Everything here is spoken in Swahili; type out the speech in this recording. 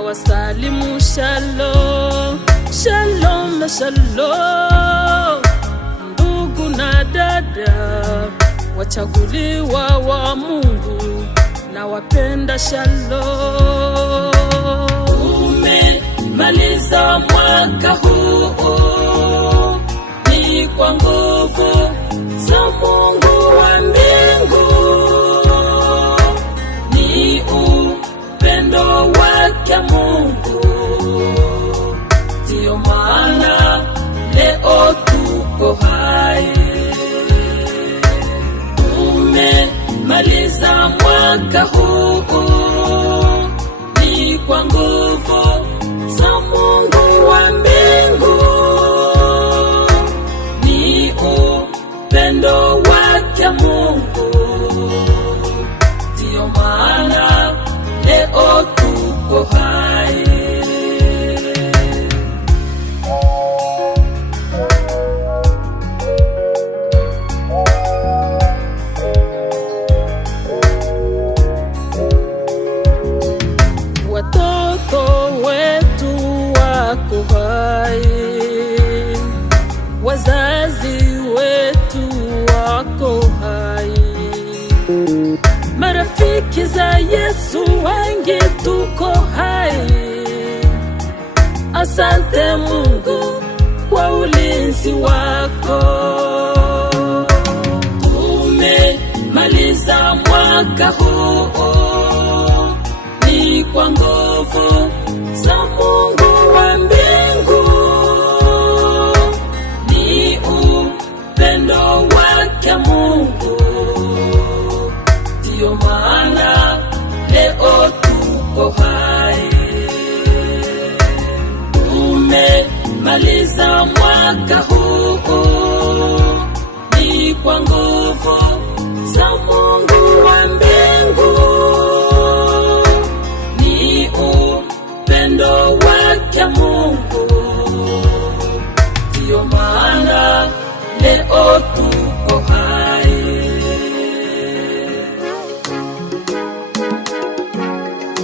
na wasalimu shalom, shalom na shalom. Ndugu na dada wachaguliwa wa Mungu na wapenda shalom. Umemaliza mwaka huu ni kwa nguvu za Mungu wa mbingu, ni upendo wake Mungu, ndiyo maana leo tuko hai. Umemaliza mwaka huu ni kwa nguvu za Mungu wa mbingu, ni upendo wake Mungu, ndiyo maana leo tuko hai. Watoto wetu wako hai, wazazi wetu wako hai, marafiki za Yesu wengi tuko hai. Asante Mungu kwa ulinzi wako. Tumemaliza mwaka huu ni kwa nguvu za Mungu wa mbingu, ni upendo wake Mungu, ndiyo maana leo tuko hai. Umemaliza mwaka huu ni kwa nguvu